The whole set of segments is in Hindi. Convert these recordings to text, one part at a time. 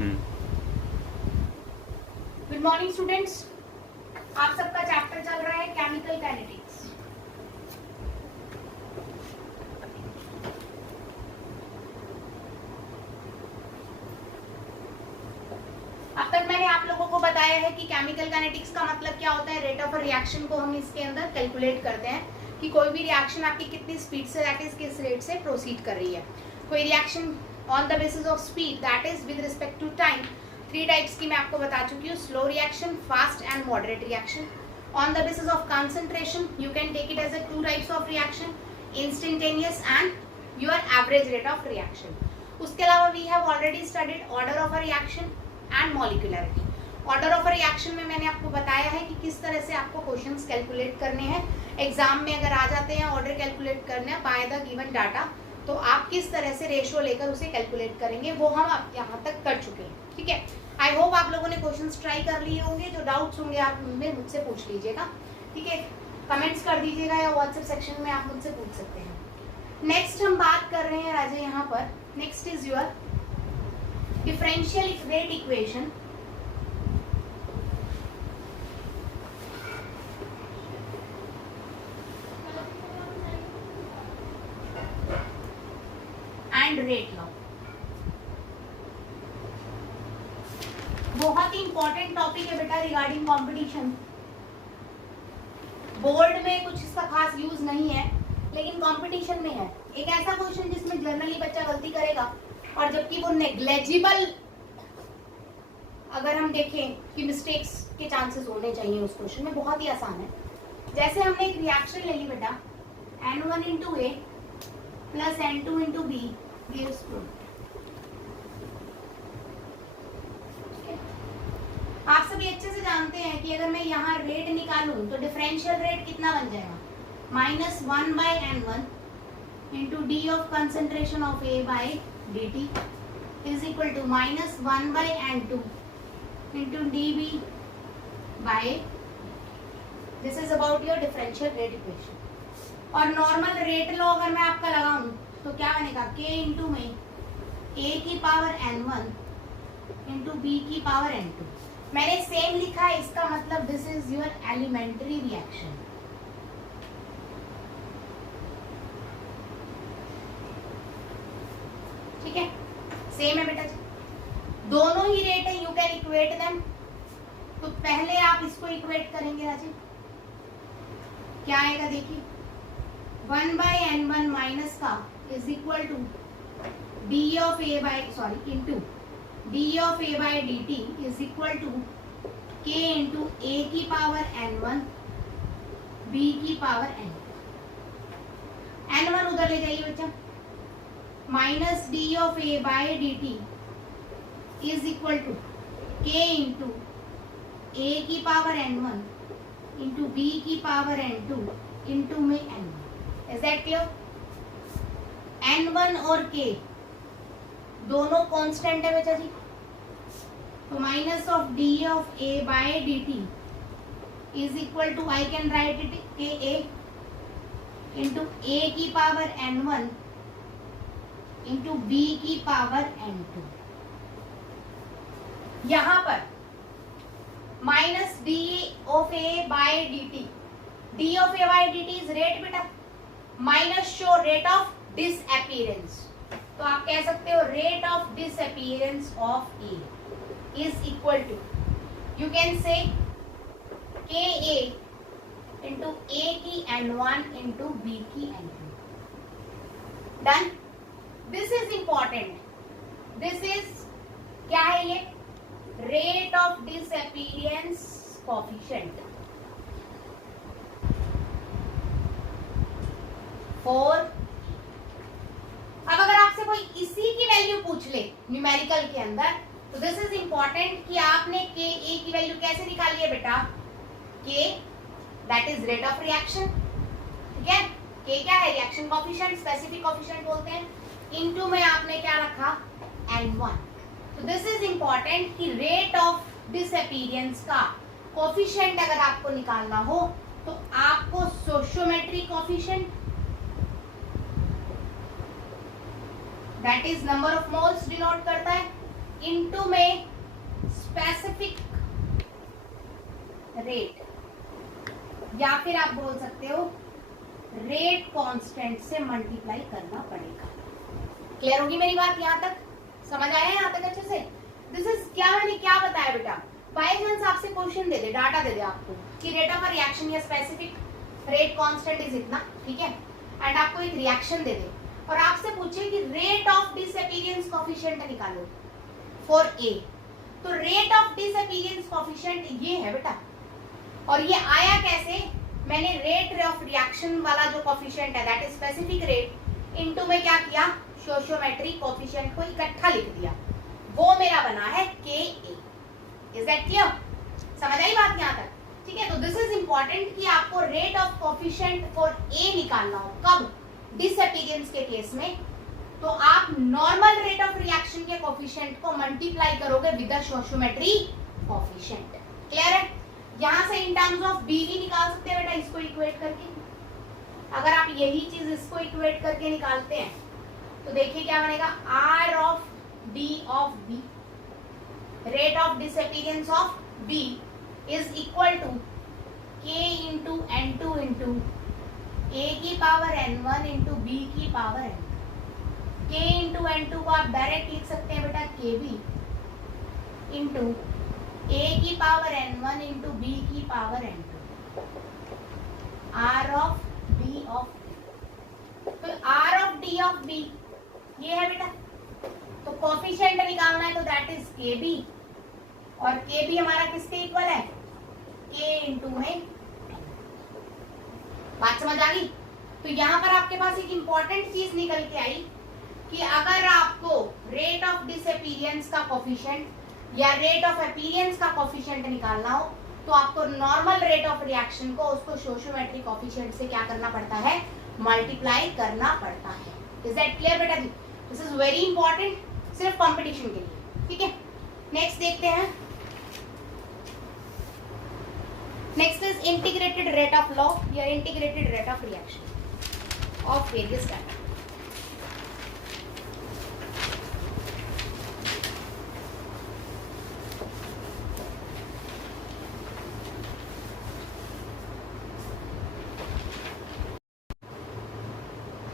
गुड मॉर्निंग स्टूडेंट्स, आप सबका चैप्टर चल रहा है केमिकल काइनेटिक्स। अब तक मैंने आप लोगों को बताया है कि केमिकल काइनेटिक्स का मतलब क्या होता है। रेट ऑफ रिएक्शन को हम इसके अंदर कैलकुलेट करते हैं कि कोई भी रिएक्शन आपकी कितनी स्पीड से दैट इज किस रेट से प्रोसीड कर रही है। कोई reaction on the basis of speed that is with respect to time. 3 types की मैं आपको बता चुकी हूँ, slow reaction, fast and moderate reaction. On the basis of concentration you can take it as a 2 types of reaction, instantaneous and your average rate of reaction. उसके अलावा we have already studied order of a reaction and molecularity. Order of a reaction में मैंने आपको बताया है कि किस तरह से आपको क्वेश्चंस कैलकुलेट करने हैं। एग्जाम में अगर आ जाते हैं ऑर्डर कैलकुलेट करना है बाय द गिवन डाटा, तो आप किस तरह से रेशियो लेकर उसे कैलकुलेट करेंगे वो हम अब यहाँ तक कर चुके हैं। ठीक है, आई होप आप लोगों ने क्वेश्चंस ट्राई कर लिए होंगे। जो डाउट्स होंगे आप मुझसे पूछ लीजिएगा। ठीक है, कमेंट्स कर दीजिएगा या व्हाट्सएप सेक्शन में आप मुझसे पूछ सकते हैं। नेक्स्ट हम बात कर रहे हैं राजे यहाँ पर, next is your differential rate equation. Rate law बहुत ही इंपॉर्टेंट टॉपिक है बेटा रिगार्डिंग कंपटीशन। बोर्ड में कुछ इसका खास यूज नहीं है, लेकिन कंपटीशन में है। एक ऐसा क्वेश्चन जिसमें जनरली बच्चा गलती करेगा और जबकि वो नेग्लेजिबल, अगर हम देखें कि मिस्टेक्स के चांसेस होने चाहिए उस क्वेश्चन में, बहुत ही आसान है। जैसे हमने एक रिएक्शन ले ली बेटा, N1 into A plus N2 into B gives fruit। आप सभी अच्छे से जानते हैं कि अगर मैं यहाँ रेट निकालूं तो डिफरेंशियल रेट कितना बन जाएगा, -1/N1 into D of concentration of A by dt is equal to -1/N2 into dB by, this is about your differential rate equation। और नॉर्मल रेट लॉ अगर मैं आपका लगाऊं तो क्या बनेगा, K इंटू में A की पावर N1 इंटू B की पावर N2। मैंने सेम लिखा है, इसका मतलब this is your elementary reaction. ठीक है, सेम है बेटा जी, दोनों ही रेट है, यू कैन इक्वेट देम। तो पहले आप इसको इक्वेट करेंगे राजीव, क्या आएगा देखिए, 1/N1 माइनस का is equal to D of A by into D of A by dt is equal to K into A की पावर N1 B की पावर N2। N1 उधर ले जाइए बच्चा, minus D of A by dt is equal to K into A की पावर N1 into B की पावर N2 into में N1। Is that clear? N1 और K दोनों कांस्टेंट है बेटा जी, तो minus of D of A by D T is equal to, I can write it K A into A की पावर N1 इंटू बी की पावर N2। यहां पर minus D of A by D T, D of A by D T is rate बेटा, minus show rate of disappearance. तो आप कह सकते हो rate of disappearance of A is equal to, you can से के ए इंटू ए की N1 इंटू बी की N2। Done, this is important, this is क्या है ये, rate of disappearance coefficient for. अब अगर आपसे कोई इसी की वैल्यू पूछ ले न्यूमेरिकल के अंदर, तो दिस इज इंपॉर्टेंट कि आपने के ए की वैल्यू कैसे निकाली है बेटा, के that is rate of reaction. ठीक है, के क्या है, रिएक्शन कोएफिशिएंट, स्पेसिफिक कोएफिशिएंट बोलते हैं, इनटू में आपने क्या रखा, N1। तो दिस इज इंपॉर्टेंट कि रेट ऑफ डिसअपीयरेंस का कोएफिशिएंट अगर आपको निकालना हो तो आपको sociometric coefficient that is number of moles denote करता है, इनटू में रेट, या फिर आप बोल सकते हो रेट कांस्टेंट से मल्टीप्लाई करना पड़ेगा। क्लियर होगी मेरी बात? यहाँ तक समझ आया? यहाँ तक अच्छे से? दिस इज क्या मैंने क्या बताया बेटा, बाय चांस आपसे क्वेश्चन दे दे, डाटा दे दे आपको कि रेट ऑफ रिएक्शन या स्पेसिफिक रेट कांस्टेंट इज इतना, ठीक है, एंड आपको एक रिएक्शन दे दे और आपसे पूछे कि रेट ऑफ डिसअपीयरेंस कोएफिशिएंट निकालो फॉर ए, तो रेट ऑफ डिसअपीयरेंस कोएफिशिएंट ये है बेटा, और ये आया कैसे, मैंने रेट ऑफ रिएक्शन वाला जो कोएफिशिएंट है that is specific rate into में क्या किया, स्टोइचियोमेट्रिक कोएफिशिएंट को इकट्ठा लिख दिया, वो मेरा बना है के ए। Is that clear? समझ आई बात यहाँ तक? ठीक है, तो दिस इज इंपॉर्टेंट कि आपको rate of coefficient for a निकालना हो, कब, डिसअपीयरेंस के केस में, तो आप नॉर्मल रेट ऑफ रिएक्शन के कोएफिशिएंट को मल्टीप्लाई करोगे विद द स्टोइचियोमेट्रिक कोएफिशिएंट। क्लियर है? यहां से इन टर्म्स ऑफ बी भी निकाल सकते हैं बेटा, इसको इक्वेट करके। अगर आप यही चीज इसको इक्वेट करके निकालते हैं तो देखिए क्या बनेगा, R of D of B, rate of disappearance of B is equal to K into n two into A की पावर n1 इंटू बी की power n। K into n2 को आप डायरेक्ट लिख सकते हैं बेटा के बी इंटू ए की पावर n1 इंटू बी की power n2, R of D of B. तो R of D of B ये है बेटा, तो कोएफिशिएंट निकालना है तो दैट इज के बी, और के बी हमारा किसके इक्वल है, के इंटू में। बात समझ आ गई? तो यहाँ पर आपके पास एक इंपॉर्टेंट चीज निकल के आई कि अगर आपको रेट ऑफ डिसअपीयरेंस का कोएफिशिएंट या रेट ऑफ अपीयरेंस का कोएफिशिएंट निकालना हो तो आपको नॉर्मल रेट ऑफ रिएक्शन को उसको स्टोइचियोमेट्रिक कोएफिशिएंट से क्या करना पड़ता है, मल्टीप्लाई करना पड़ता है। इज दैट क्लियर बेटा जी? दिस इज वेरी इंपॉर्टेंट, सिर्फ कंपटीशन के लिए, ठीक है। नेक्स्ट देखते हैं, next is integrated rate of law या integrated rate of reaction of various data.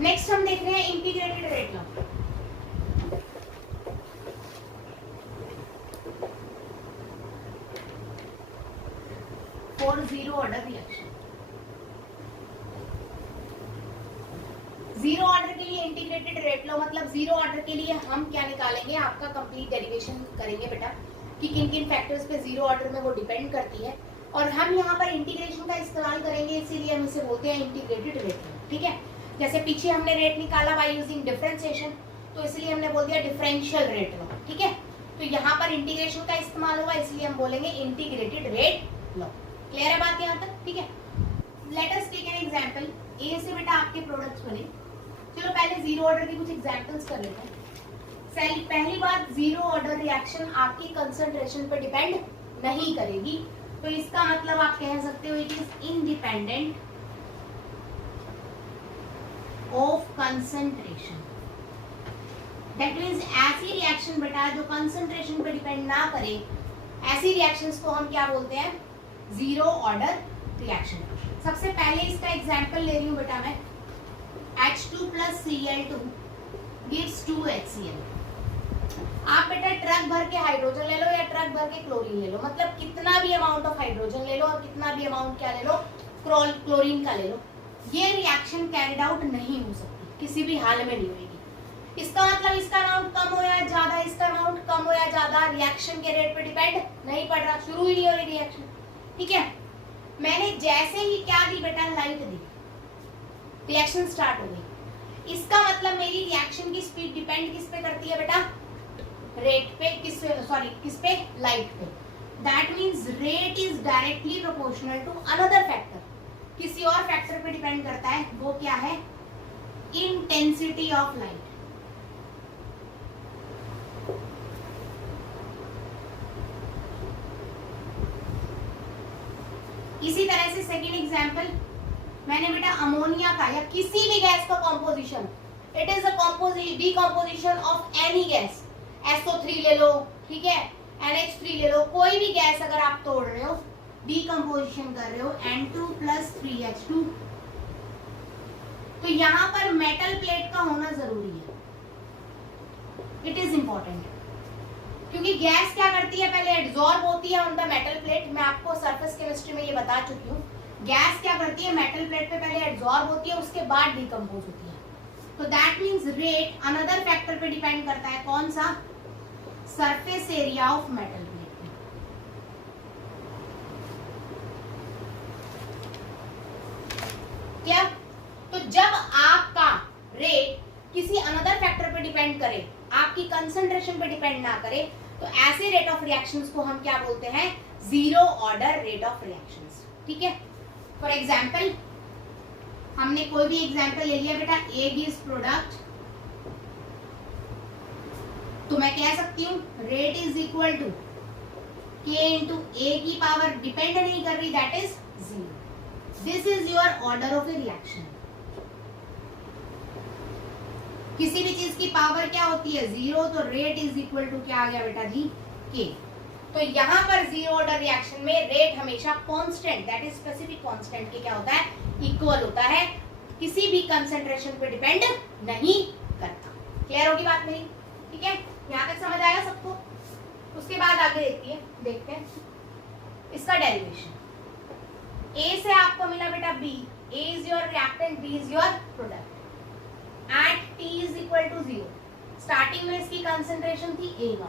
Next हम देख रहे हैं integrated rate law. For zero order reaction, zero order के लिए इंटीग्रेटेड रेट लॉ मतलब जीरो ऑर्डर के लिए हम क्या निकालेंगे, आपका कंप्लीट डेरिवेशन करेंगे बेटा कि किन किन फैक्टर्स पे जीरो ऑर्डर में वो डिपेंड करती है, और हम यहाँ पर इंटीग्रेशन का इस्तेमाल करेंगे, इसीलिए हम इसे बोलते हैं इंटीग्रेटेड रेट लॉ। ठीक है, जैसे पीछे हमने रेट निकाला बाय यूजिंग डिफरेंशिएशन, तो इसलिए हमने बोल दिया डिफरेंशियल रेट लॉ। ठीक है, तो यहाँ पर इंटीग्रेशन का इस्तेमाल होगा, इसलिए हम बोलेंगे इंटीग्रेटेड रेट लॉ। क्लियर है बात यहाँ तक? ठीक है, let us take an example. A से बेटा आपके प्रोडक्ट्स बने, चलो पहले जीरो ऑर्डर के कुछ एग्जांपल्स कर लेते हैं। पहली बात, जीरो ऑर्डर रिएक्शन आपकी कंसंट्रेशन पर डिपेंड नहीं करेगी, तो इसका मतलब आप कह सकते हो it is independent of concentration. That means ऐसी रिएक्शन बेटा जो कंसंट्रेशन पर डिपेंड ना करे, ऐसी रिएक्शंस को हम क्या बोलते हैं, जीरो ऑर्डर रिएक्शन। सबसे पहले इसका एग्जांपल ले रही हूं बेटा मैं, H2 plus Cl2 gives 2HCl। आप बेटा ट्रक भर के हाइड्रोजन ले लो या ट्रक भर के क्लोरीन ले लो, मतलब कितना भी अमाउंट ऑफ हाइड्रोजन ले लो और कितना भी अमाउंट क्या ले लो, क्लोरीन का ले लो, ये रिएक्शन कैरिड आउट नहीं हो सकती, किसी भी हाल में नहीं होगी। इसका मतलब इसका अमाउंट कम हो या ज्यादा, इसका अमाउंट कम हो या ज्यादा, रिएक्शन के रेट पे डिपेंड नहीं पड़ रहा, शुरू ही नहीं हो रही रिएक्शन। ठीक है, मैंने जैसे ही क्या दी बेटा, लाइट दी, रिएक्शन स्टार्ट हो गई। इसका मतलब मेरी रिएक्शन की स्पीड डिपेंड किस पे करती है बेटा, रेट पे, किस पे, लाइट पे। That means rate is directly proportional to another factor, किसी और फैक्टर पे डिपेंड करता है, वो क्या है, इंटेंसिटी ऑफ लाइट। इसी तरह से सेकेंड एग्जांपल मैंने बेटा अमोनिया का या किसी भी गैस का composition, it is a decomposition of any gas, SO3 ले लो, ठीक है, NH3 ले लो, कोई भी गैस अगर आप तोड़ रहे हो डीकम्पोजिशन कर रहे हो N2 प्लस 3H2, तो यहां पर मेटल प्लेट का होना जरूरी है, इट इज इंपॉर्टेंट, क्योंकि गैस क्या करती है, पहले एब्जॉर्ब होती है ऑन द मेटल प्लेट। मैं आपको सरफेस केमिस्ट्री में ये बता चुकी हूँ, गैस क्या करती है, मेटल प्लेट पे पहले एब्जॉर्ब होती है, उसके बाद डिकम्पोज होती है। तो that means rate another factor पे डिपेंड करता है, कौन सा, surface area of metal plate. क्या, तो जब आपका रेट किसी अनदर फैक्टर पे डिपेंड करे, आपकी कंसंट्रेशन पे डिपेंड ना करे, तो ऐसे रेट ऑफ रिएक्शंस को हम क्या बोलते हैं, zero order rate of reactions. ठीक है, फॉर एग्जांपल हमने कोई भी एग्जांपल ले लिया बेटा, ए गिव्स प्रोडक्ट, तो मैं कह सकती हूँ rate is equal to K into A की पावर डिपेंड नहीं कर रही, that is zero. This is your order of A reaction. किसी भी चीज की पावर क्या होती है, जीरो, तो रेट इज इक्वल टू क्या आ गया बेटा जी, के। तो यहाँ पर जीरो ऑर्डर रिएक्शन में रेट हमेशा constant, that is specific constant के क्या होता है, इक्वल होता है, किसी भी कंसंट्रेशन पे डिपेंड नहीं करता। क्लियर होगी बात मेरी? ठीक है, यहाँ तक समझ आया सबको? उसके बाद आगे देखते हैं इसका डेरिवेशन। ए से आपको मिला बेटा B, A is your reactant, B is your product. At T is equal to 0, starting में इसकी कंसंट्रेशन थी A0,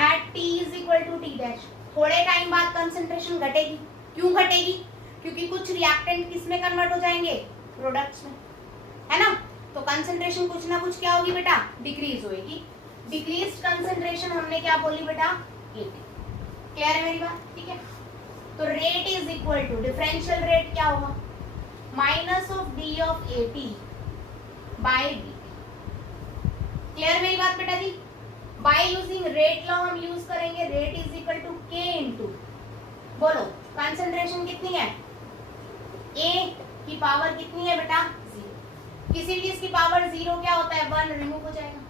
at T is equal to T dash, थोड़े टाइम बाद कंसंट्रेशन घटेगी। क्यों घटेगी? क्योंकि कुछ रिएक्टेंट किस में कन्वर्ट हो जाएंगे, प्रोडक्ट्स में, है ना। तो कंसंट्रेशन कुछ ना कुछ क्या होगी बेटा, डिक्रीज होगी। डिक्रीज कंसंट्रेशन हमने क्या बोली बेटा, 80। क्लियर है मेरी बात? ठीक है, तो rate is equal to, differential rate क्या होगा, minus of D of AT by D. Clear मेरी बात बेटा जी? बाय यूजिंग रेट लॉ हम यूज करेंगे, rate is equal to K into, बोलो कंसंट्रेशन कितनी है, ए की पावर कितनी है बेटा, 0। किसी भी चीज की पावर 0 क्या होता है, 1 रिमूव हो जाएगा।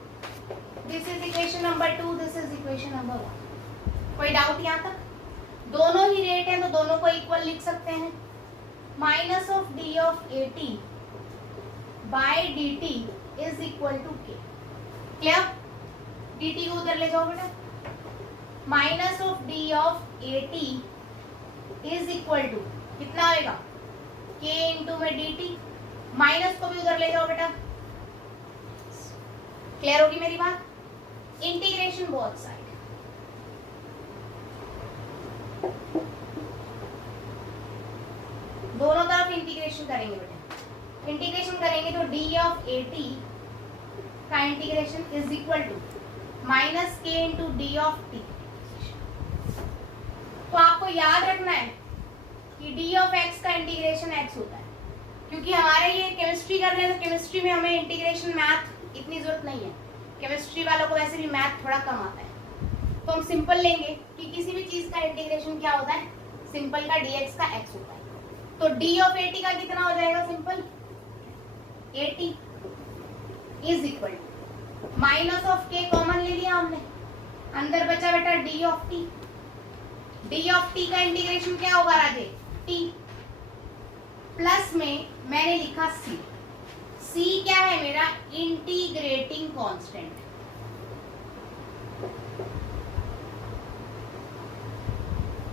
This is equation number 2, this is equation number 1। कोई डाउट यहाँ तक? दोनों ही रेट है तो दोनों को इक्वल लिख सकते हैं। Minus of D of AT by dt is equal to K. Clear? dt को उधर ले जाओ बेटा, minus of D of AT is equal to कितना आएगा, k इंटू में dt, माइनस को भी उधर ले जाओ बेटा। क्लियर होगी मेरी बात? इंटीग्रेशन बोथ साइड, दोनों तरफ इंटीग्रेशन करेंगे बेटा। इंटीग्रेशन करेंगे तो डी ऑफ AT का integration is equal to minus K into D of T. तो आपको याद रखना है कि डी ऑफ एक्स का इंटीग्रेशन एक्स होता है, क्योंकि हमारे ये केमिस्ट्री कर रहे हैं तो केमिस्ट्री में हमें इंटीग्रेशन मैथ इतनी जरूरत नहीं है, केमिस्ट्री वालों को वैसे भी मैथ थोड़ा कम आता है। तो हम सिंपल लेंगे कि किसी भी चीज का इंटीग्रेशन क्या होता है, सिंपल का dx का x होता है। तो d ऑफ AT का कितना हो जाएगा, simple AT is equal to minus of k common ले लिया हमने, अंदर बचा बेटा d of t। d of t का इंटीग्रेशन क्या होगा राजे, t प्लस में मैंने लिखा c। c क्या है मेरा, इंटीग्रेटिंग कांस्टेंट।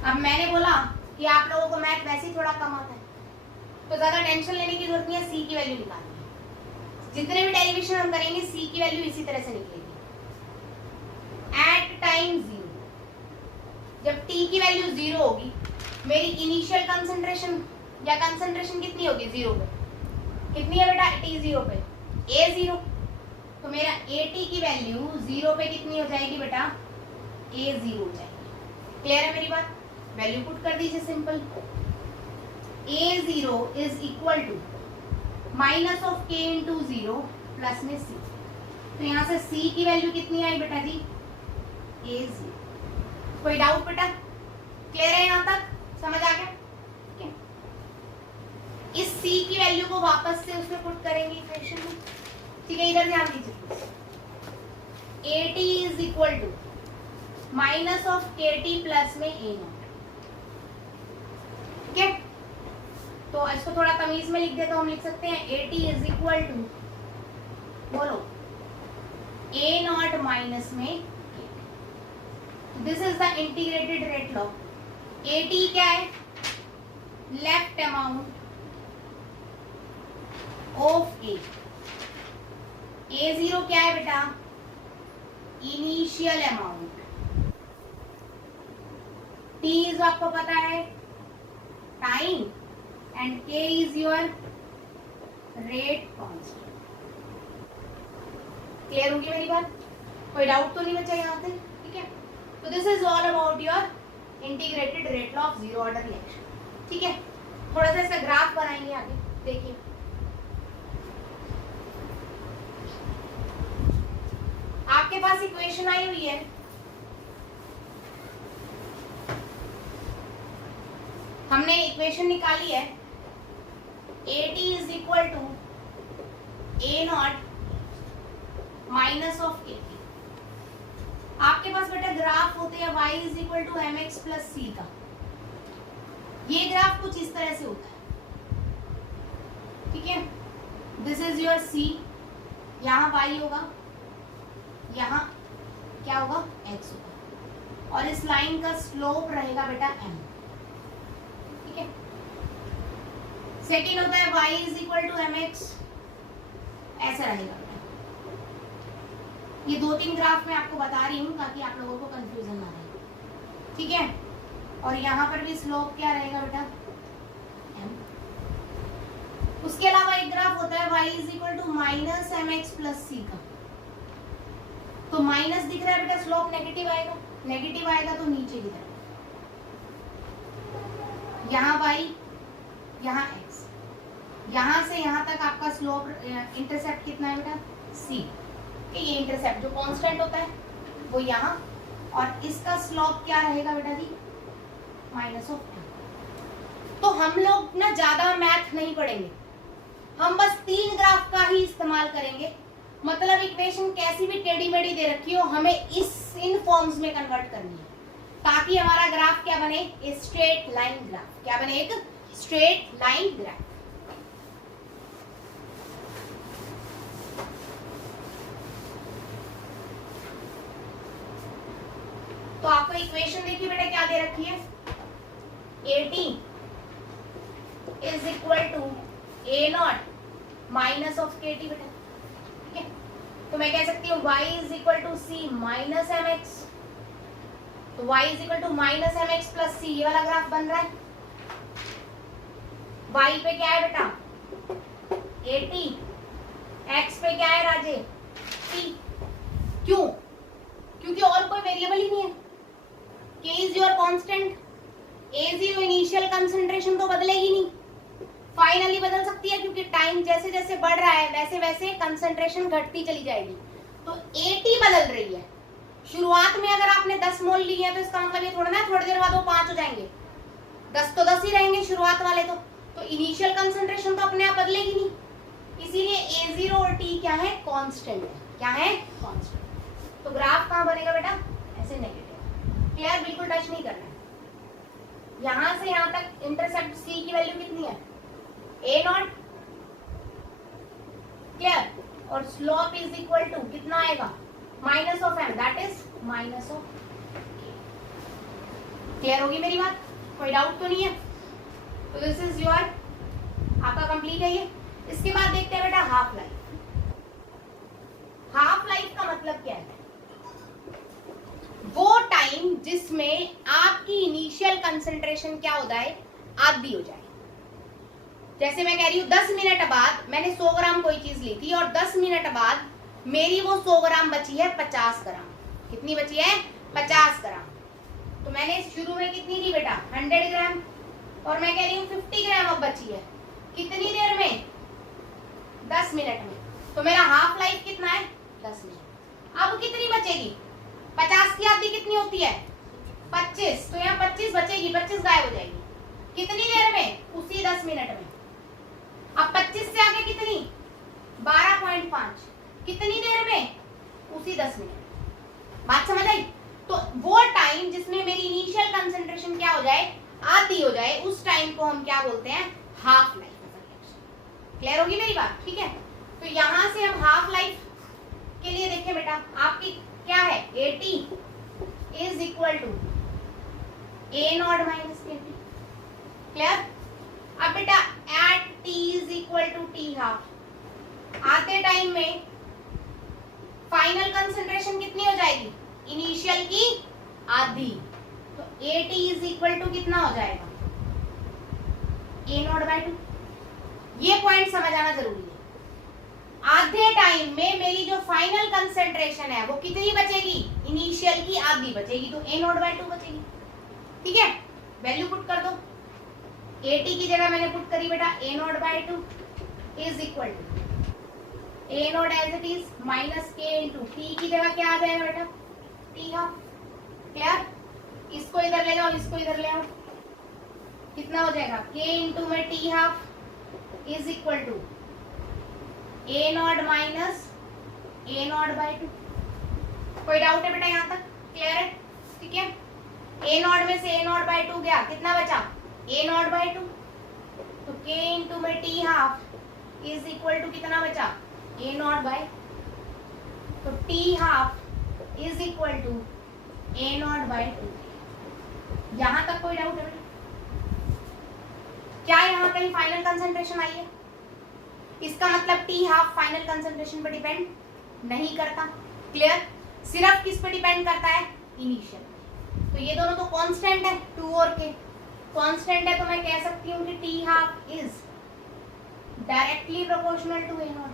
अब मैंने बोला कि आप लोगों को मैथ वैसे ही थोड़ा कम आता है, तो ज्यादा टेंशन लेने की जरूरत नहीं है, c की वैल्यू निकालनी है। जितने भी डेरिवेशन हम करेंगे c की वैल्यू इसी तरह से निकलेगी। एट टाइम 0, जब t की वैल्यू 0 होगी, मेरी इनिशियल कंसंट्रेशन या कंसंट्रेशन कितनी होगी, 0 पे। कितनी है बेटा, t 0 पे, a 0, तो मेरा AT की वैल्यू 0 पे कितनी हो जाएगी बेटा, a 0 हो जाएगी। क्लियर है मेरी बात? वैल्यू पुट कर दीजिए simple, a0 is equal to minus of k into 0 plus में c। तो यहाँ से c की वैल्यू कितनी आई बेटा जी, a0। कोई डाउट बेटा? क्लियर है यहाँ तक, समझ आ गया? इस c की वैल्यू को वापस से उसमें पुट करेंगे इक्वेशन में, ठीक है। इधर ध्यान दीजिए, AT is equal to minus of KT plus में A0। ठीक है, तो इसको थोड़ा तमीज में लिख दे तो हम लिख सकते हैं AT इज इक्वल टू, बोलो, A नॉट माइनस में this is the integrated rate law. AT क्या है? Left amount of A। A0 क्या है बेटा? Initial amount. T इज आपको पता है time and K is your rate constant. Clear होगी मेरी बात? कोई डाउट तो नहीं बचा यहाँ से? ठीक है, तो this is all about your integrated rate law of zero order reaction. ठीक है, थोड़ा सा इसका ग्राफ बनाएंगे आगे, देखिए। आपके पास इक्वेशन आई हुई है, हमने इक्वेशन निकाली है, AT is equal to A naught minus of KT। आपके पास बेटा ग्राफ होते हैं y is equal to mx plus c का। ये ग्राफ कुछ इस तरह से होता है, ठीक है। दिस इज योर c, यहाँ y होगा, यहाँ क्या होगा? x होगा, और इस लाइन का स्लोप रहेगा बेटा m। ठीक है, सेकेंड होता है y is equal to mx, ऐसा रहेगा। ये 2-3 ग्राफ मैं आपको बता रही हूँ ताकि आप लोगों को कंफ्यूजन ना रहे, ठीक है। और यहाँ पर भी स्लोप क्या रहेगा बेटा? m। उसके अलावा एक ग्राफ होता है y is equal to minus mx plus c का। तो माइनस दिख रहा है बेटा, स्लोप नेगेटिव आएगा, नेगेटिव आएगा तो नीचे की तरफ, यहाँ y, यहाँ x, यहाँ से यहाँ तक आपका स्लोप इंटरसेप्ट कितना है बेटा? c। ये इंटरसेप्ट जो कांस्टेंट होता है वो यहाँ, और इसका स्लोप क्या रहेगा बेटा जी? Minus of 2। तो हम लोग ना ज्यादा मैथ नहीं पढ़ेंगे, हम बस 3 ग्राफ का ही इस्तेमाल करेंगे। मतलब इक्वेशन कैसी भी टेढ़ी मेढ़ी दे रखी हो, हमें इन फॉर्म्स में कन्वर्ट करनी है ताकि हमारा ग्राफ क्या बने? एक स्ट्रेट लाइन ग्राफ। क्या बने? एक स्ट्रेट लाइन ग्राफ। तो आपको इक्वेशन देखिए बेटा क्या दे रखी है, AT is equal to A naught minus of KT बेटा। ठीक है, तो मैं कह सकती हूँ y is equal to C minus mx। तो y is equal to minus mx plus C, ये वाला ग्राफ बन रहा है। y पे क्या है बेटा? AT, x पे क्या है राजे? C। क्यों? क्योंकि और कोई वेरिएबल ही नहीं है। K is your constant, A0 initial concentration तो बदलेगी नहीं, फाइनली बदल सकती है क्योंकि टाइम जैसे जैसे बढ़ रहा है वैसे वैसे कंसंट्रेशन घटती चली जाएगी। तो AT बदल रही है। शुरुआत में अगर आपने 10 मोल ली है तो इसका मतलब ये थोड़ा ना थोड़ी देर बाद वो 5 हो जाएंगे, 10 तो 10 ही रहेंगे शुरुआत वाले। तो इनिशियल कंसंट्रेशन तो अपने आप बदलेगी नहीं, इसीलिए A0 और T क्या है? कांस्टेंट है। क्या है? कांस्टेंट। तो ग्राफ कहाँ बनेगा बेटा? ऐसे नेगेटिव। क्लियर? बिल्कुल टच नहीं करना है। यहां से यहां तक इंटरसेप्ट C की वैल्यू कितनी है? A not. क्लियर? और स्लोप इज इक्वल टू कितना आएगा? Minus of m, that is minus of K। Clear होगी मेरी बात? कोई डाउट तो नहीं है? तो दिस इज योर आपका कंप्लीट है ये। इसके बाद देखते हैं बेटा हाफ लाइफ। हाफ लाइफ का मतलब क्या है? वो टाइम जिसमें आपकी इनिशियल कंसंट्रेशन क्या हो जाए? आधी हो जाए। जैसे मैं कह रही हूँ 10 मिनट बाद मैंने 100 ग्राम कोई चीज ली थी और 10 मिनट बाद मेरी वो 100 ग्राम बची है 50 ग्राम। कितनी बची है? 50 ग्राम। तो मैंने शुरू में कितनी ली बेटा? 100 ग्राम, और मैं कह रही हूँ 50 ग्राम अब बची है। कितनी देर में? 10 मिनट में। तो मेरा हाफ लाइफ कितना है? 10 मिनट। अब कितनी बचेगी? 50 की आधी कितनी होती है? 25। तो यहाँ 25 बचेगी, 25 गायब हो जाएगी। कितनी देर में? उसी 10 मिनट में। अब 25 से आगे कितनी? 12.5। कितनी देर में? उसी 10 मिनट। बात समझ आई? तो वो टाइम जिसमें मेरी इनिशियल कंसंट्रेशन क्या हो जाए? आधी हो जाए उस टाइम को हम क्या बोलते हैं, half life of reaction. Clear होगी मेरी बात, ठीक है। तो यहां से हम हाफ लाइफ के लिए देखें बेटा, आपकी क्या है, AT is equal to A0 minus KT। Clear. अब बेटा at T is equal to T half, आते टाइम में फाइनल कंसंट्रेशन कितनी हो जाएगी, इनिशियल की आधी। तो AT इज इक्वल टू कितना हो जाएगा, A0/2। ये पॉइंट समझ आना जरूरी है। आधे टाइम में मेरी जो फाइनल कंसंट्रेशन है वो कितनी बचेगी, इनिशियल की आधी बचेगी, तो A0/2 बचेगी। ठीक है, वैल्यू पुट कर दो। AT की जगह मैंने पुट करी बेटा A0/2 is equal to A0 as it is minus K into T की जगह क्या आ जाएगा बेटा, T हाफ। क्लियर। इसको इधर ले जाओ, इसको इधर ले आओ, कितना हो जाएगा, K इंटू में T half is equal to A0 minus A0/2। कोई डाउट है बेटा यहाँ तक, क्लियर है, ठीक है। A0 में से A0/2 गया, कितना बचा, A0/2। तो K इंटू में T half is equal to कितना बचा, A0/, तो T half is equal to A0/2। यहां तक कोई डाउट है बेटा? क्या यहाँ कहीं फाइनल कंसंट्रेशन आई है? इसका मतलब T हाफ फाइनल कंसंट्रेशन पर डिपेंड नहीं करता। क्लियर। सिर्फ किस पे डिपेंड करता है, इनिशियल। तो ये दोनों तो कांस्टेंट है, 2 और K कांस्टेंट है, तो मैं कह सकती हूँ कि T half is directly proportional to A0।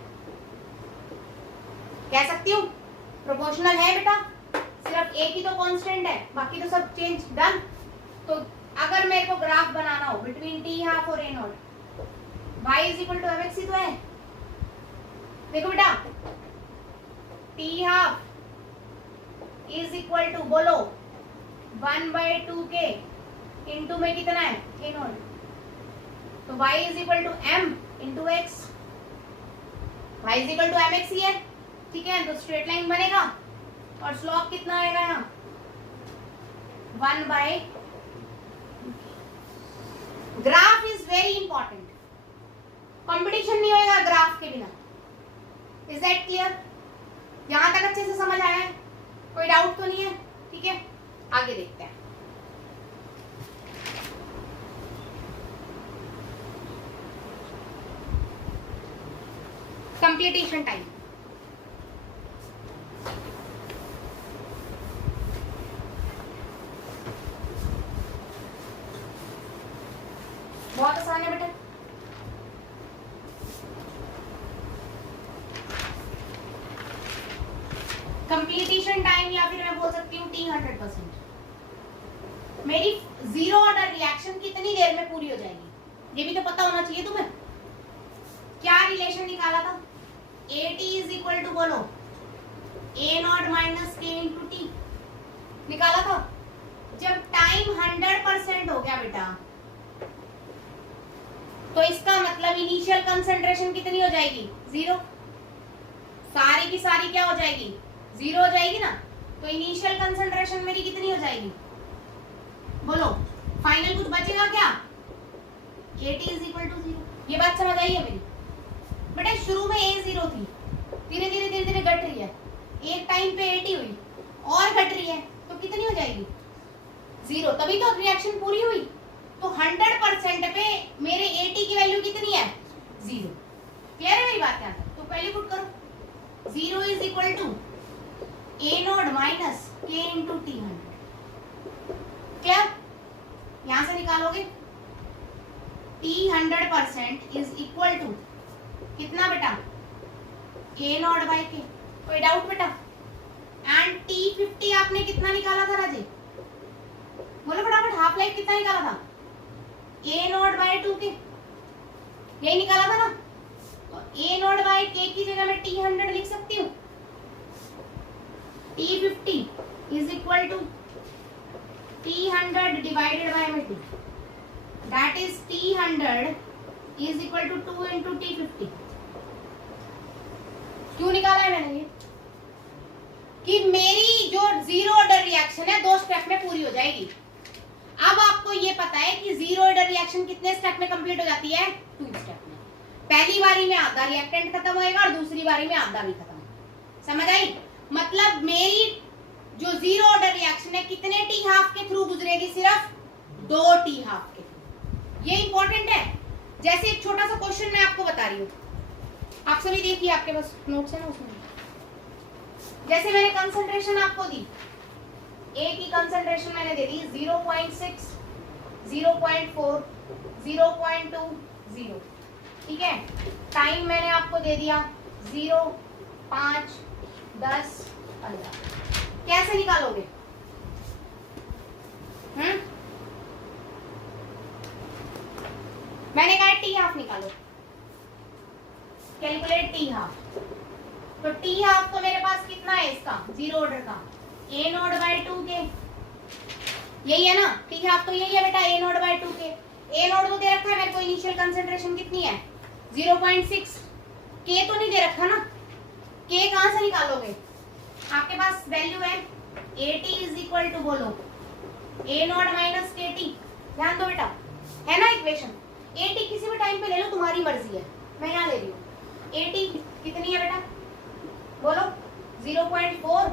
कह सकती हूँ प्रोपोर्शनल है बेटा, सिर्फ एक ही तो कांस्टेंट है, बाकी तो सब चेंज। डन। तो अगर मेरे को ग्राफ बनाना हो बिटवीन T हाफ और A0, y is equal to mx ही तो है। देखो बेटा T half is equal to, बोलो 1/2K इंटू में कितना है, A0। तो y is equal to m into x, y is equal to mx ही है, ठीक है। तो स्ट्रेट लाइन बनेगा और स्लोप कितना आएगा यहाँ, 1/, graph is very important, competition नहीं होएगा ग्राफ के बिना। Is that clear? यहां तक अच्छे से समझ आया है, कोई डाउट तो नहीं है, ठीक है। आगे देखते हैं। Completion time. बहुत आसान है बेटा। कंप्लीटेशन टाइम या फिर मैं बोल सकती हूँ T 100%। मेरी जीरो ऑर्डर रिएक्शन कितनी देर में पूरी हो जाएगी, ये भी तो पता होना चाहिए तुम्हें। क्या रिलेशन निकाला था, AT इज इक्वल टू, बोलो A0 minus K into T निकाला था। जब टाइम 100% हो गया बेटा, तो इसका मतलब इनिशियल कंसंट्रेशन कितनी हो जाएगी, 0। सारी की सारी क्या हो जाएगी, 0 हो जाएगी ना। तो इनिशियल कंसंट्रेशन मेरी कितनी हो जाएगी, बोलो फाइनल कुछ बचेगा क्या, AT इज इक्वल टू 0। ये बात समझ आई है मेरी बेटा। शुरू में A 0 थी, धीरे धीरे धीरे धीरे घट रही है, एक टाइम पे AT हुई और घट रही है, तो कितनी हो जाएगी, 0। तभी तो रिएक्शन पूरी हुई। तो 100% पे मेरे AT की वैल्यू कितनी है, 0। क्लियर है मेरी बात यहाँ तक? तो पहले पुट करो, 0 is equal to A0 minus K into T 100। Clear. यहां से निकालोगे T 100% इज इक्वल टू कितना बेटा, A0/K। कोई डाउट बेटा? एंड T 50 आपने कितना निकाला था राजे, बोलो फटाफट, हाफ लाइफ कितना निकाला था, A0/2 के, यही निकाला था ना। तो A0/K की जगह मैं T 100 लिख सकती हूँ। T 50 is equal to T 100 divided by में 2, that is T 100 is equal to 2 into T 50। क्यों निकाला है मैंने ये, कि मेरी जो जीरो ऑर्डर रिएक्शन है 2 स्टेप में पूरी हो जाएगी। अब आपको ये पता है कि जीरो ऑर्डर रिएक्शन कितने स्टेप में कंप्लीट हो जाती है? 2 स्टेप में। पहली बारी में आधा रिएक्टेंट खत्म होएगा और दूसरी बारी में आधा भी खत्म। समझ आई? मतलब मेरी जो जीरो ऑर्डर रिएक्शन है कितने टी हाफ के थ्रू गुजरेगी? सिर्फ 2 टी हाफ के थ्रू। ये इंपॉर्टेंट है। जैसे एक छोटा सा क्वेश्चन मैं आपको बता रही हूँ, आप सभी देखिए, आपके पास नोट्स है ना उसमें। जैसे मैंने कंसंट्रेशन आपको दी, ए की कंसंट्रेशन मैंने दे दी 0.6, 0.4, 0.20, ठीक है। टाइम मैंने आपको दे दिया 0, 5, 10, 15। कैसे निकालोगे? मैंने कहा टी हाफ निकालो, कैलकुलेट टी हाफ। तो टी हाफ तो मेरे पास कितना है इसका जीरो ऑर्डर का? ए नॉट बाय 2 के, यही है ना? टी हाफ तो यही है बेटा, ए नॉट बाय 2 के। ए नॉट तो दे रखा है मेरे को, इनिशियल कंसंट्रेशन कितनी है 0.6। के तो नहीं दे रखा ना, के कहां से निकालोगे? आपके पास वैल्यू है AT इज इक्वल टू, बोलो, ए नॉट माइनस के टी। ध्यान दो बेटा, है ना इक्वेशन। AT किसी भी टाइम पे ले लो, तुम्हारी मर्जी है, मैं यहाँ ले रही हूँ। AT कितनी है बेटा, बोलो? 0.4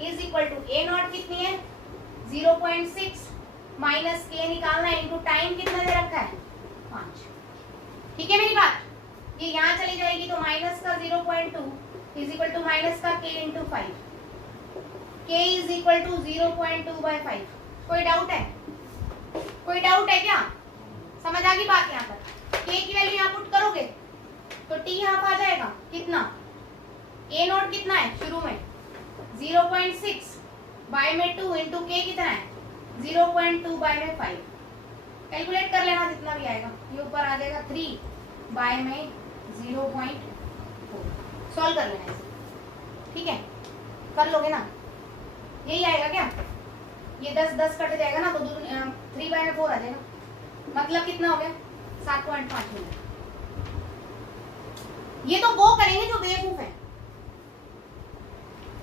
is equal to A naught कितनी है 0.6 माइनस के निकालना है इनटू टाइम कितना दे रखा है 5। ठीक है मेरी बात? ये यहाँ चली जाएगी तो माइनस का 0.2 इज इक्वल टू माइनस का k into 5, k is equal to 0.2/5। कोई डाउट है? कोई डाउट है क्या? समझ आ गई बात? यहाँ पर k की वैल्यू यहाँ पुट करोगे तो t हाफ आ जाएगा कितना? a नॉट कितना है शुरू में 0.6 बाय में 2 इंटू k कितना है 0.2 बाय में 5। कैलकुलेट कर लेना जितना भी आएगा, ये ऊपर आ जाएगा 3 बाय में 0.4। सॉल्व कर लेना इसे, ठीक है? कर लोगे ना? यही आएगा क्या? ये 10 कट जाएगा ना तो 3 बाय में 4 आ जाएगा, मतलब कितना हो गया 7.5 मिनट। ये तो वो करेंगे जो बेवकूफ है।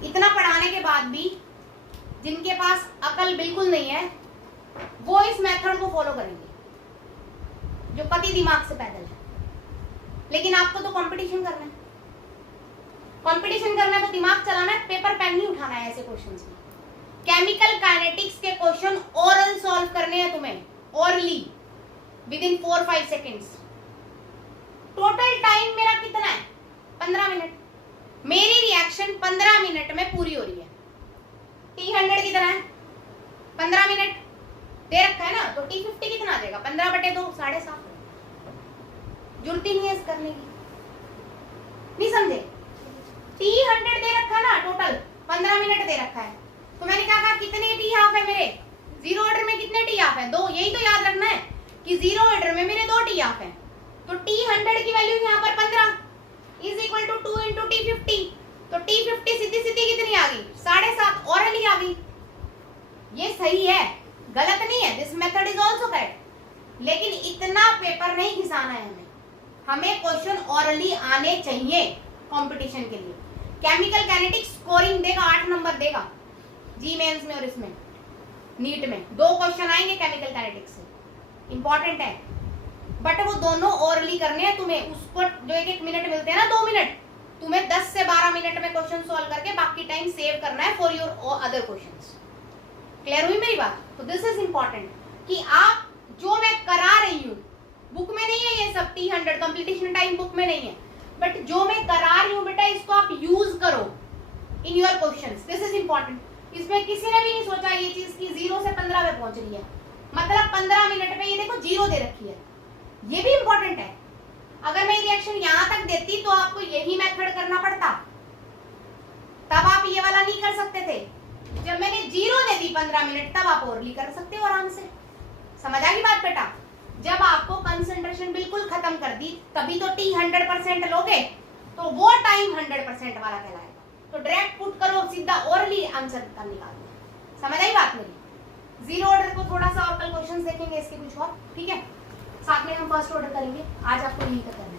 इतना पढ़ाने के बाद भी जिनके पास अकल बिल्कुल नहीं है वो इस मेथड को फॉलो करेंगे, जो पति दिमाग से पैदल है। लेकिन आपको तो कंपटीशन करना है, कंपटीशन करना है तो दिमाग चलाना है, पेपर पेन नहीं उठाना है ऐसे क्वेश्चंस में। केमिकल काइनेटिक्स के क्वेश्चन ओरल सॉल्व करने हैं तुम्हें, orally, with in 4-5 seconds. Total time मेरा कितना है 15 मिनट। मेरी रिएक्शन 15 मिनट में पूरी हो रही है। T100 कितना है 15 मिनट दे रखा है ना, तो T50 कितना आ जाएगा 15/2, 7.5। जरूरत ही नहीं है इस करने की, नहीं समझे? T100 दे रखा है ना, टोटल 15 मिनट दे रखा है, तो मैंने कहा कितने टी हाफ है मेरे जीरो ऑर्डर में? कितने टी हाफ है? 2। यही तो याद रखना है कि जीरो ऑर्डर में मेरे 2 टी हाफ है। तो T100 की वैल्यू यहाँ पर 15 is equal to 2 into T50। तो T50 सीधी सीधी कितनी आ गई 7.5, और नहीं आ गई। ये सही है, गलत नहीं है, this method is also correct. लेकिन इतना पेपर नहीं घिसाना है हमें क्वेश्चन ऑरली आने चाहिए कंपटीशन के लिए। केमिकल काइनेटिक्स स्कोरिंग देगा, 8 नंबर देगा जी मेंस में और इसमें नीट में 2 क्वेश्चन आएंगे केमिकल काइनेटिक्स से, इंपॉर्टेंट है। बट वो दोनों ओरली करने हैं तुम्हें, उसको जो 1-1 मिनट मिलते हैं ना, 2 मिनट, तुम्हें 10 से 12 मिनट में क्वेश्चन सॉल्व करके बाकी टाइम सेव करना है for your other questions. Clear हुई मेरी बात? तो दिस इज इंपॉर्टेंट कि आप जो मैं करा रही हूँ, बुक में नहीं है ये सब, T100 कंप्लीटेशन टाइम बुक में नहीं है, बट जो मैं करा रही हूँ बेटा इसको आप यूज करो in your questions. This is important. इसमें किसी ने भी नहीं सोचा ये चीज की 0 से 15 में पहुंच रही है, मतलब 15 मिनट में ये देखो 0 दे रखी है, ये भी इंपॉर्टेंट है। अगर मैं रिएक्शन यहां तक देती तो आपको यही मेथड करना पड़ता, तब आप ये वाला नहीं कर सकते थे। जब मैंने 0 दे दी 15 मिनट, तब आप ओरली कर सकते हो आराम से। समझ आ गई बात बेटा? जब आपको कंसंट्रेशन बिल्कुल खत्म कर दी तभी तो T 100% लोगे, तो वो टाइम 100% वाला कहलाएगा। तो डायरेक्ट पुट करो, सीधा ओरली आंसर निकाल दो। समझ आई बात मेरी? जीरो ऑर्डर को थोड़ा सा और कल क्वेश्चंस देखेंगे इसके कुछ और, ठीक है? साथ में हम फर्स्ट ऑर्डर करेंगे। आज आपको यही करना है।